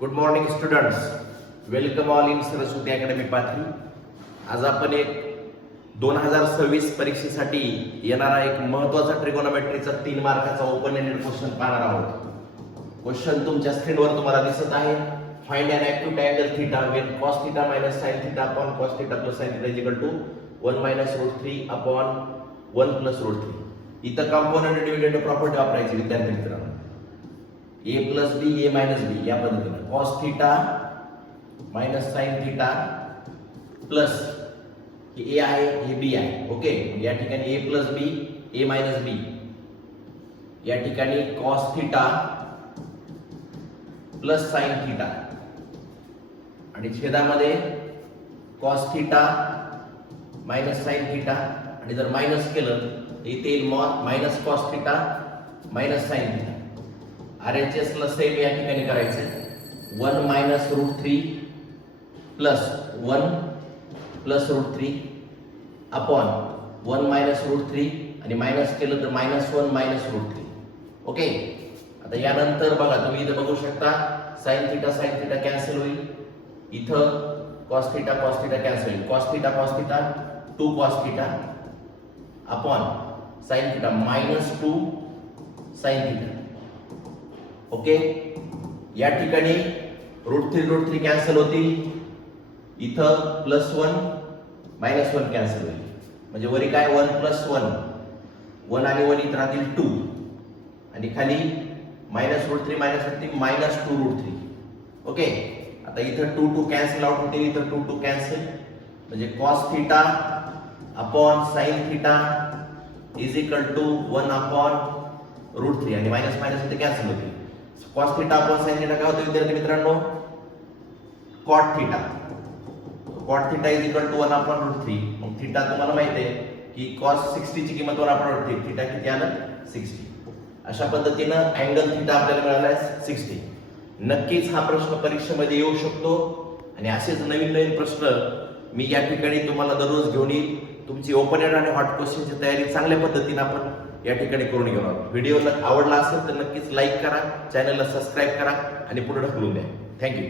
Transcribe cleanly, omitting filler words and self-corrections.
Good morning students, welcome all in Saraswati Academy Pathri. आज आपण एक 2026 परीक्षेसाठी येणारा एक महत्त्वाचा ट्रिगोनोमेट्रीचा 3 मार्काचा ओपन एंडेड क्वेश्चन पाहणार आहोत. क्वेश्चन तुमच्या स्क्रीनवर तुम्हाला दिसत आहे. Find an acute angle theta when cos theta minus sin theta upon cos theta plus sin theta is equal to 1 minus √3 upon 1 plus √3. इथं कंपोनंट डिव्हिडंड प्रॉपर्टी वापरायची विद्यार्थी मित्रांनो. a plus b a minus b या पद्धतीने cos theta minus sin theta plus a आहे हे b आहे. Okay, या ठिकाणी a plus b a minus b, या ठिकाणी cos theta plus sin theta आणि छेदामध्ये cos theta minus sin theta आणि जर मायनस केलं तर इथे येईल minus cos theta minus sin theta. RHS ला सेम या ठिकाणी करायचं 1 minus √3 plus 1 plus √3 upon 1 minus √3 आणि मायनस केलं तर -1 minus √3. ओके, आता यानंतर बघा तुम्ही इथं बघू शकता sin थीटा कॅन्सल होईल. इथं cos थीटा कॅन्सल होईल. cos theta 2 cos theta upon sin theta -2 sin theta. Okay, या ठिकाणी √3 कॅन्सल होतील. इथं +1 -1 कॅन्सल होईल. म्हणजे वरी काय 1 + 1 आणि 1 इथं राहतील 2 आणि खाली -√3 -2 √3. ओके, आता इथं 2 कॅन्सल आउट होतील. इथं 2 कॅन्सल म्हणजे cos theta upon sin theta is equal to 1 upon √3 आणि मायनस इथे कॅन्सल होतील. cos theta upon sin theta काय होतं विद्यार्थी मित्रांनो? cot theta is equal to 1 upon √3. मग थीटा तुम्हाला माहिती आहे की cos 60 ची किंमत 1 अपॉन √3, थीटा किती आलं 60. अशा पद्धतीनं अँगल थीटा आपल्याला मिळाला आहे 60. नक्कीच हा प्रश्न परीक्षेमध्ये येऊ शकतो आणि असेच नवीन प्रश्न मी या ठिकाणी तुम्हाला दररोज घेऊन येईल. तुमची ओपन एंड आणि हॉट क्वेश्चनची तयारी चांगल्या पद्धतीने आपण या ठिकाणी करून घेऊ. व्हिडिओला आवडला असेल तर नक्कीच लाईक करा, चॅनलला सबस्क्राईब करा आणि पुढे ढकलून द्या. थँक्यू.